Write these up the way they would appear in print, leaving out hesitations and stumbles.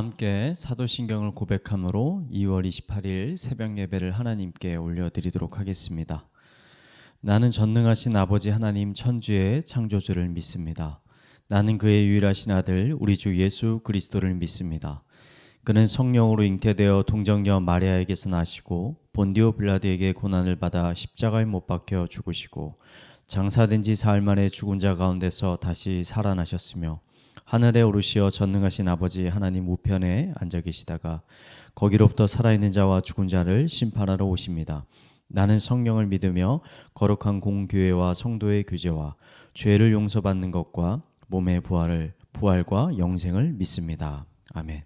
함께 사도신경을 고백함으로 2월 28일 새벽 예배를 하나님께 올려드리도록 하겠습니다. 나는 전능하신 아버지 하나님 천주의 창조주를 믿습니다. 나는 그의 유일하신 아들 우리 주 예수 그리스도를 믿습니다. 그는 성령으로 잉태되어 동정녀 마리아에게서 나시고 본디오 빌라도에게 고난을 받아 십자가에 못 박혀 죽으시고 장사된 지 사흘 만에 죽은 자 가운데서 다시 살아나셨으며 하늘에 오르시어 전능하신 아버지 하나님 우편에 앉아 계시다가 거기로부터 살아있는 자와 죽은 자를 심판하러 오십니다. 나는 성령을 믿으며 거룩한 공교회와 성도의 교제와 죄를 용서받는 것과 몸의 부활과 영생을 믿습니다. 아멘.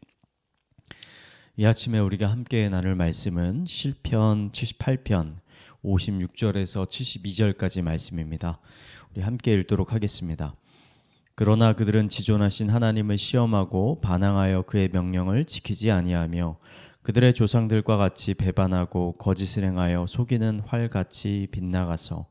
이 아침에 우리가 함께 나눌 말씀은 시편 78편 56절에서 72절까지 말씀입니다. 우리 함께 읽도록 하겠습니다. 그러나 그들은 지존하신 하나님을 시험하고 반항하여 그의 명령을 지키지 아니하며 그들의 조상들과 같이 배반하고 거짓을 행하여 속이는 활같이 빗나가서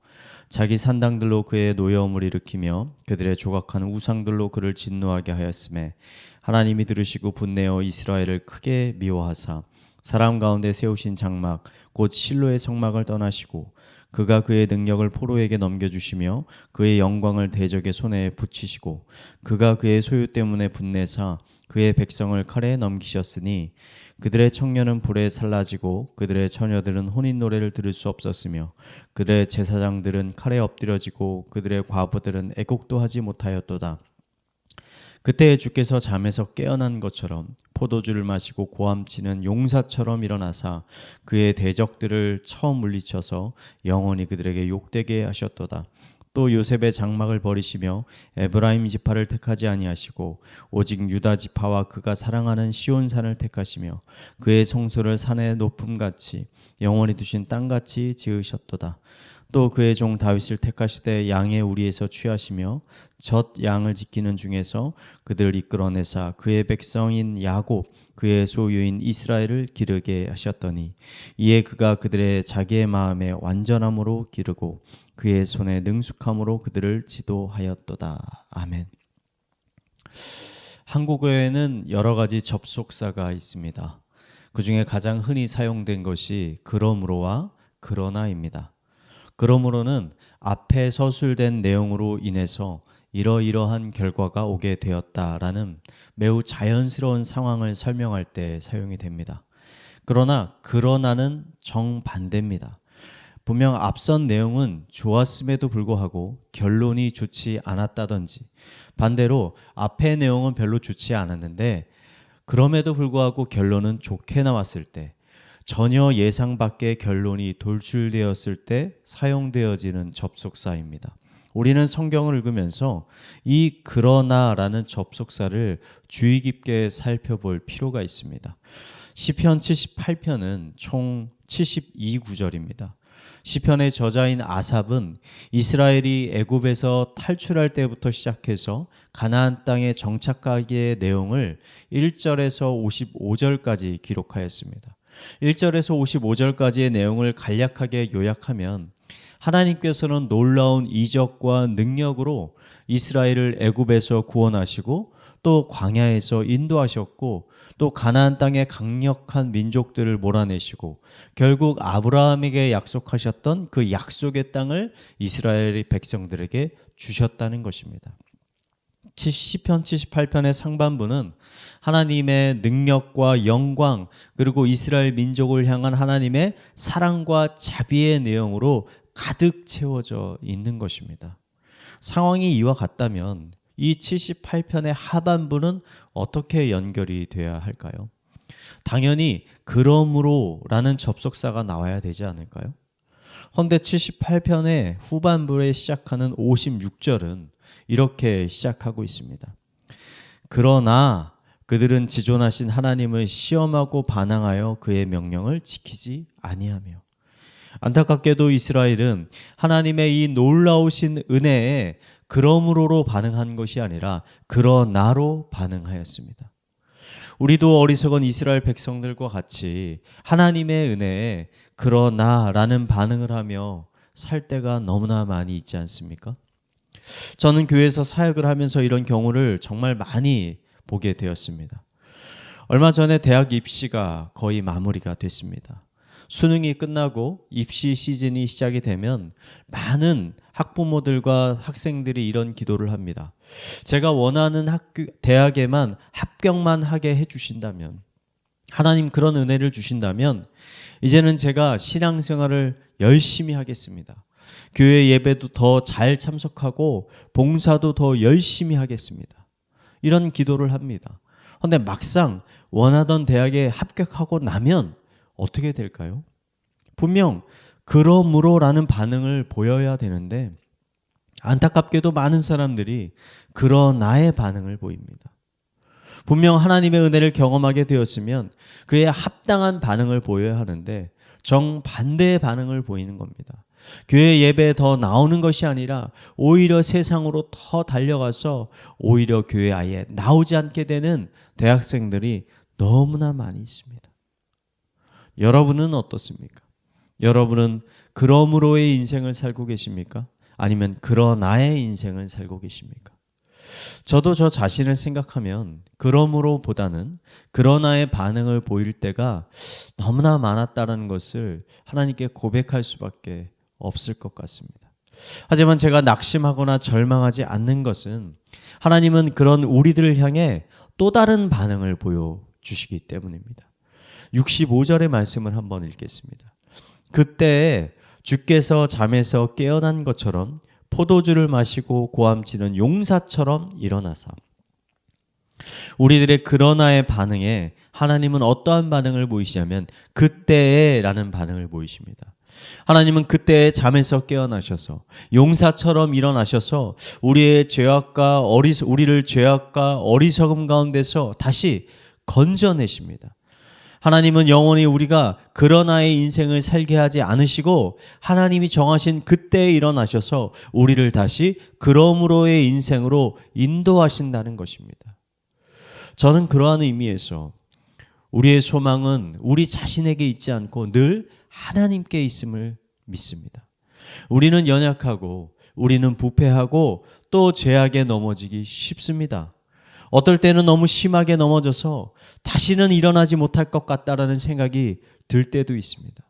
자기 산당들로 그의 노여움을 일으키며 그들의 조각한 우상들로 그를 진노하게 하였음에 하나님이 들으시고 분내어 이스라엘을 크게 미워하사 사람 가운데 세우신 장막 곧 실로의 성막을 떠나시고 그가 그의 능력을 포로에게 넘겨주시며 그의 영광을 대적의 손에 붙이시고 그가 그의 소유 때문에 분내사 그의 백성을 칼에 넘기셨으니 그들의 청년은 불에 살라지고 그들의 처녀들은 혼인 노래를 들을 수 없었으며 그들의 제사장들은 칼에 엎드려지고 그들의 과부들은 애곡도 하지 못하였도다. 그때에 주께서 잠에서 깨어난 것처럼 포도주를 마시고 고함치는 용사처럼 일어나사 그의 대적들을 처음 물리쳐서 영원히 그들에게 욕되게 하셨도다. 또 요셉의 장막을 버리시며 에브라임 지파를 택하지 아니하시고 오직 유다 지파와 그가 사랑하는 시온산을 택하시며 그의 성소를 산의 높음같이 영원히 두신 땅같이 지으셨도다. 또 그의 종 다윗을 택하시되 양의 우리에서 취하시며 젖 양을 지키는 중에서 그들을 이끌어내사 그의 백성인 야곱 그의 소유인 이스라엘을 기르게 하셨더니 이에 그가 그들의 자기의 마음에 완전함으로 기르고 그의 손에 능숙함으로 그들을 지도하였도다. 아멘. 한국어에는 여러 가지 접속사가 있습니다. 그 중에 가장 흔히 사용된 것이 그러므로와 그러나입니다. 그러므로는 앞에 서술된 내용으로 인해서 이러이러한 결과가 오게 되었다라는 매우 자연스러운 상황을 설명할 때 사용이 됩니다. 그러나 그러나는 정반대입니다. 분명 앞선 내용은 좋았음에도 불구하고 결론이 좋지 않았다든지 반대로 앞의 내용은 별로 좋지 않았는데 그럼에도 불구하고 결론은 좋게 나왔을 때 전혀 예상 밖의 결론이 돌출되었을 때 사용되어지는 접속사입니다. 우리는 성경을 읽으면서 이 그러나라는 접속사를 주의 깊게 살펴볼 필요가 있습니다. 시편 78편은 총 72구절입니다. 시편의 저자인 아삽은 이스라엘이 애굽에서 탈출할 때부터 시작해서 가나안 땅에 정착하기의 내용을 1절에서 55절까지 기록하였습니다. 1절에서 55절까지의 내용을 간략하게 요약하면 하나님께서는 놀라운 이적과 능력으로 이스라엘을 애굽에서 구원하시고 또 광야에서 인도하셨고 또 가나안 땅의 강력한 민족들을 몰아내시고 결국 아브라함에게 약속하셨던 그 약속의 땅을 이스라엘의 백성들에게 주셨다는 것입니다. 시편 78편의 상반부는 하나님의 능력과 영광 그리고 이스라엘 민족을 향한 하나님의 사랑과 자비의 내용으로 가득 채워져 있는 것입니다. 상황이 이와 같다면 이 78편의 하반부는 어떻게 연결이 돼야 할까요? 당연히 그러므로라는 접속사가 나와야 되지 않을까요? 헌데 78편의 후반부에 시작하는 56절은 이렇게 시작하고 있습니다. 그러나 그들은 지존하신 하나님을 시험하고 반항하여 그의 명령을 지키지 아니하며 안타깝게도 이스라엘은 하나님의 이 놀라우신 은혜에 그러므로로 반응한 것이 아니라 그러나로 반응하였습니다. 우리도 어리석은 이스라엘 백성들과 같이 하나님의 은혜에 그러나라는 반응을 하며 살 때가 너무나 많이 있지 않습니까? 저는 교회에서 사역을 하면서 이런 경우를 정말 많이 보게 되었습니다. 얼마 전에 대학 입시가 거의 마무리가 됐습니다. 수능이 끝나고 입시 시즌이 시작이 되면 많은 학부모들과 학생들이 이런 기도를 합니다. 제가 원하는 대학에만 합격만 하게 해주신다면, 하나님 그런 은혜를 주신다면 이제는 제가 신앙생활을 열심히 하겠습니다. 교회 예배도 더 잘 참석하고 봉사도 더 열심히 하겠습니다. 이런 기도를 합니다. 그런데 막상 원하던 대학에 합격하고 나면 어떻게 될까요? 분명 그러므로라는 반응을 보여야 되는데 안타깝게도 많은 사람들이 그러나의 반응을 보입니다. 분명 하나님의 은혜를 경험하게 되었으면 그에 합당한 반응을 보여야 하는데 정반대의 반응을 보이는 겁니다. 교회 예배에 더 나오는 것이 아니라 오히려 세상으로 더 달려가서 오히려 교회 아예 나오지 않게 되는 대학생들이 너무나 많이 있습니다. 여러분은 어떻습니까? 여러분은 그러므로의 인생을 살고 계십니까? 아니면 그러나의 인생을 살고 계십니까? 저도 저 자신을 생각하면 그러므로보다는 그러나의 반응을 보일 때가 너무나 많았다는 것을 하나님께 고백할 수밖에 없을 것 같습니다. 하지만 제가 낙심하거나 절망하지 않는 것은 하나님은 그런 우리들을 향해 또 다른 반응을 보여주시기 때문입니다. 65절의 말씀을 한번 읽겠습니다. 그때 주께서 잠에서 깨어난 것처럼 포도주를 마시고 고함치는 용사처럼 일어나사. 우리들의 그러나의 반응에 하나님은 어떠한 반응을 보이시냐면 그때라는 반응을 보이십니다. 하나님은 그때 잠에서 깨어나셔서 용사처럼 일어나셔서 우리를 죄악과 어리석음 가운데서 다시 건져내십니다. 하나님은 영원히 우리가 그러나의 인생을 살게 하지 않으시고 하나님이 정하신 그때에 일어나셔서 우리를 다시 그러므로의 인생으로 인도하신다는 것입니다. 저는 그러한 의미에서 우리의 소망은 우리 자신에게 있지 않고 늘 하나님께 있음을 믿습니다. 우리는 연약하고 우리는 부패하고 또 죄악에 넘어지기 쉽습니다. 어떨 때는 너무 심하게 넘어져서 다시는 일어나지 못할 것 같다라는 생각이 들 때도 있습니다.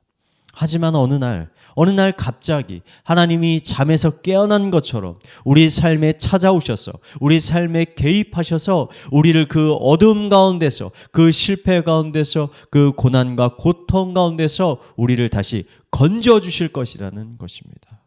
하지만 어느 날 갑자기 하나님이 잠에서 깨어난 것처럼 우리 삶에 찾아오셔서 우리 삶에 개입하셔서 우리를 그 어둠 가운데서 그 실패 가운데서 그 고난과 고통 가운데서 우리를 다시 건져주실 것이라는 것입니다.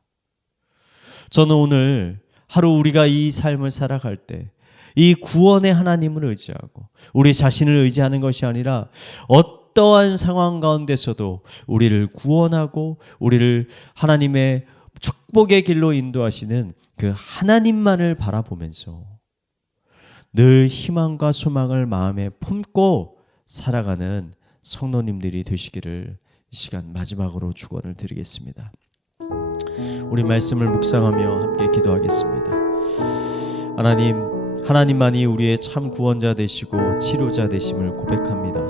저는 오늘 하루 우리가 이 삶을 살아갈 때 이 구원의 하나님을 의지하고 우리 자신을 의지하는 것이 아니라 어떠한 상황 가운데서도 우리를 구원하고 우리를 하나님의 축복의 길로 인도하시는 그 하나님만을 바라보면서 늘 희망과 소망을 마음에 품고 살아가는 성도님들이 되시기를 이 시간 마지막으로 축원을 드리겠습니다. 우리 말씀을 묵상하며 함께 기도하겠습니다. 하나님만이 우리의 참 구원자 되시고 치료자 되심을 고백합니다.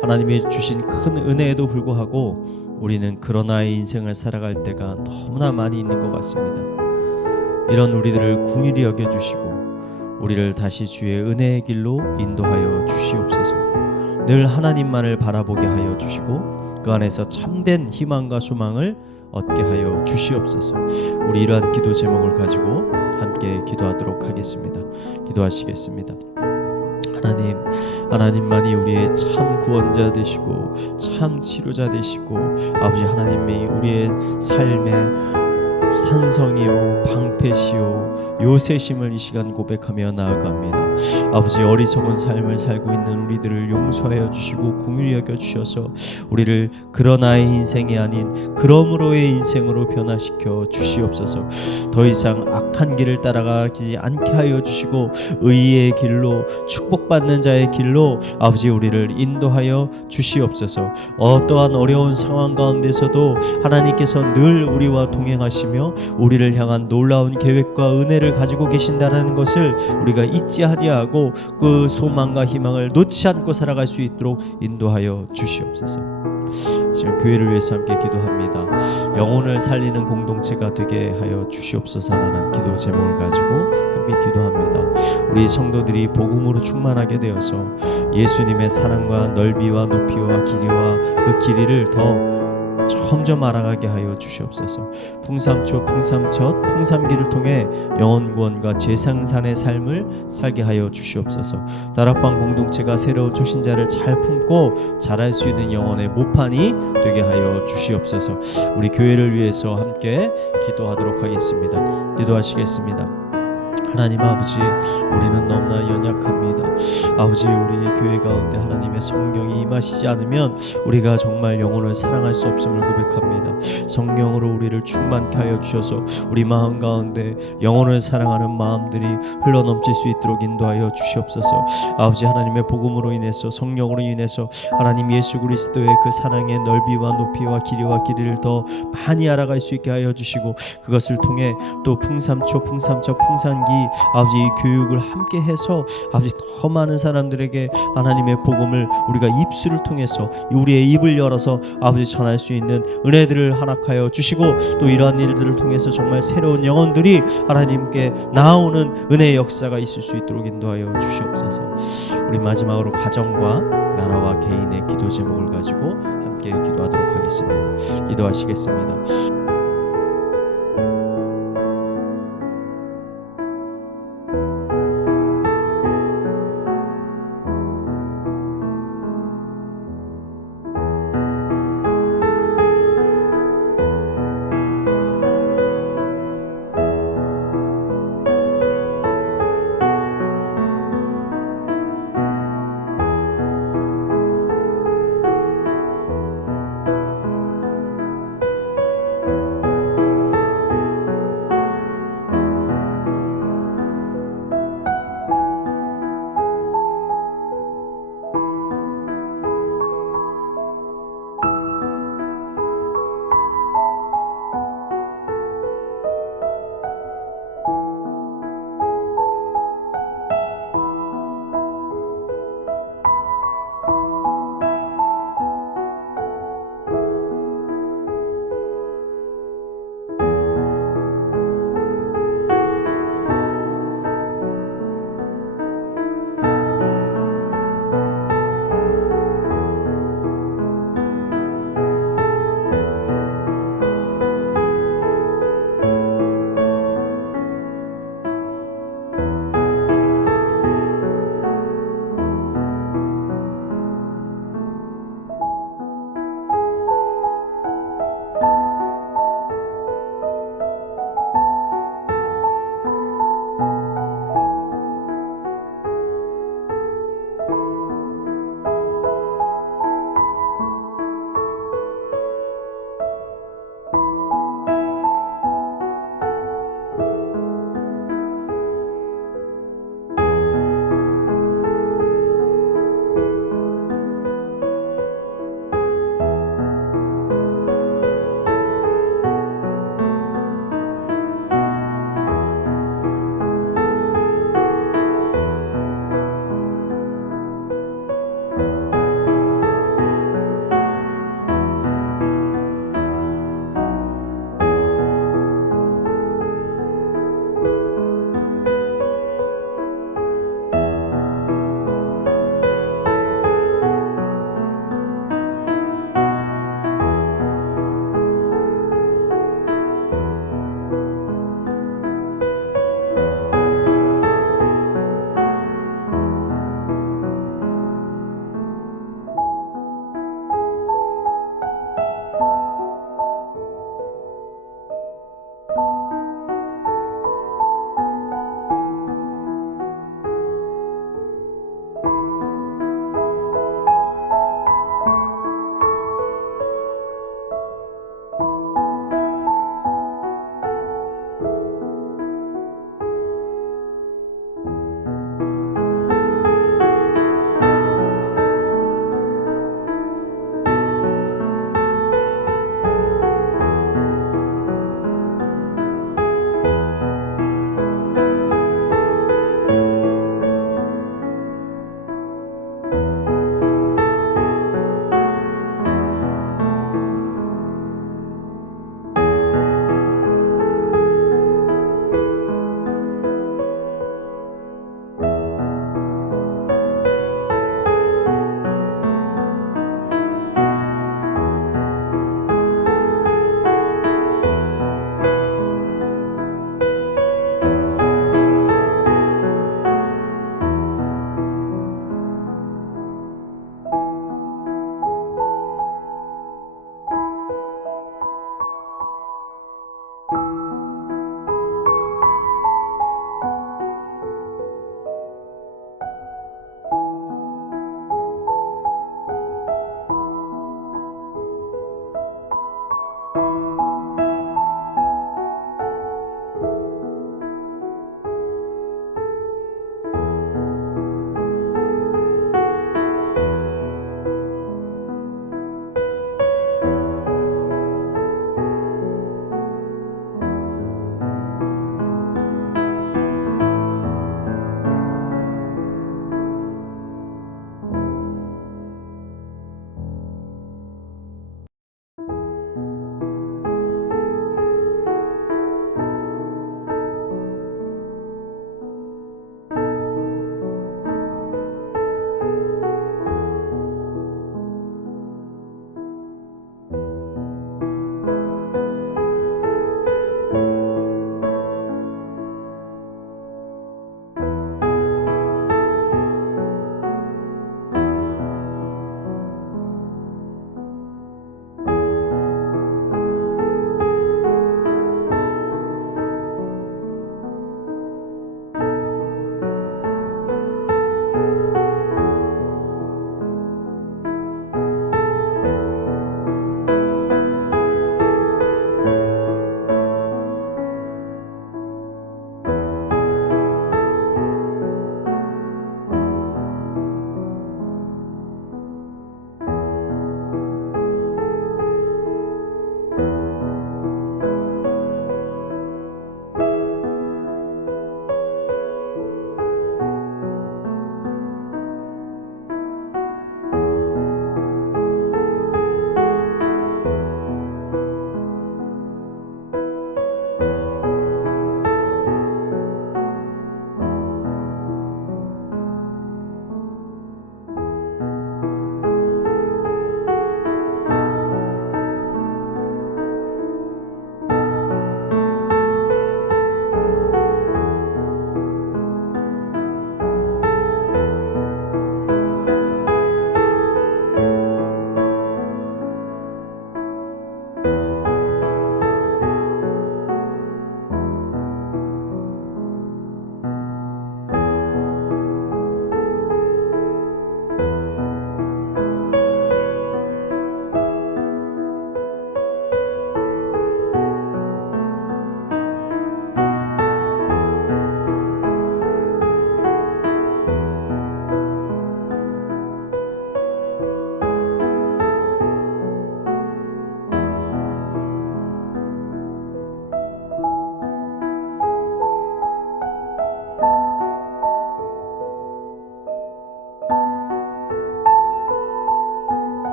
하나님이 주신 큰 은혜에도 불구하고 우리는 그러나의 인생을 살아갈 때가 너무나 많이 있는 것 같습니다. 이런 우리들을 긍휼히 여겨주시고 우리를 다시 주의 은혜의 길로 인도하여 주시옵소서. 늘 하나님만을 바라보게 하여 주시고 그 안에서 참된 희망과 소망을 얻게 하여 주시옵소서. 우리 이러한 기도 제목을 가지고 함께 기도하도록 하겠습니다. 기도하시겠습니다. 하나님만이 우리의 참 구원자 되시고 참 치료자 되시고 아버지 하나님이 우리의 삶의 산성이요 방패시요 요새심을 이 시간 고백하며 나아갑니다. 아버지 어리석은 삶을 살고 있는 우리들을 용서하여 주시고 긍휼히 여겨 주셔서 우리를 그러나의 인생이 아닌 그러므로의 인생으로 변화시켜 주시옵소서. 더 이상 악한 길을 따라가지 않게 하여 주시고 의의 길로 축복받는 자의 길로 아버지 우리를 인도하여 주시옵소서. 어떠한 어려운 상황 가운데서도 하나님께서 늘 우리와 동행하시며 우리를 향한 놀라운 계획과 은혜를 가지고 계신다는 것을 우리가 잊지 아니하고 그 소망과 희망을 놓지 않고 살아갈 수 있도록 인도하여 주시옵소서. 지금 교회를 위해서 함께 기도합니다. 영혼을 살리는 공동체가 되게 하여 주시옵소서라는 기도 제목을 가지고 함께 기도합니다. 우리 성도들이 복음으로 충만하게 되어서 예수님의 사랑과 넓이와 높이와 길이와 그 길이를 더 점점 알아가게 하여 주시옵소서. 풍삼초 풍삼첫 풍삼기를 통해 영혼구원과 재생산의 삶을 살게 하여 주시옵소서. 다락방 공동체가 새로운 초신자를 잘 품고 자랄 수 있는 영혼의 모판이 되게 하여 주시옵소서. 우리 교회를 위해서 함께 기도하도록 하겠습니다. 기도하시겠습니다. 하나님 아버지, 우리는 너무나 연약합니다. 아버지, 우리 교회 가운데 하나님의 성령이 임하시지 않으면 우리가 정말 영혼을 사랑할 수 없음을 고백합니다. 성령으로 우리를 충만케 하여 주셔서 우리 마음 가운데 영혼을 사랑하는 마음들이 흘러넘칠 수 있도록 인도하여 주시옵소서. 아버지, 하나님의 복음으로 인해서 성령으로 인해서 하나님 예수 그리스도의 그 사랑의 넓이와 높이와 길이와 길이를 더 많이 알아갈 수 있게 하여 주시고, 그것을 통해 또 풍삼초 풍삼첫 풍산기 아버지 이 교육을 함께 해서 아버지 더 많은 사람들에게 하나님의 복음을 우리가 입술을 통해서 우리의 입을 열어서 아버지 전할 수 있는 은혜들을 허락하여 주시고, 또 이러한 일들을 통해서 정말 새로운 영혼들이 하나님께 나오는 은혜의 역사가 있을 수 있도록 인도하여 주시옵소서. 우리 마지막으로 가정과 나라와 개인의 기도 제목을 가지고 함께 기도하도록 하겠습니다. 기도하시겠습니다.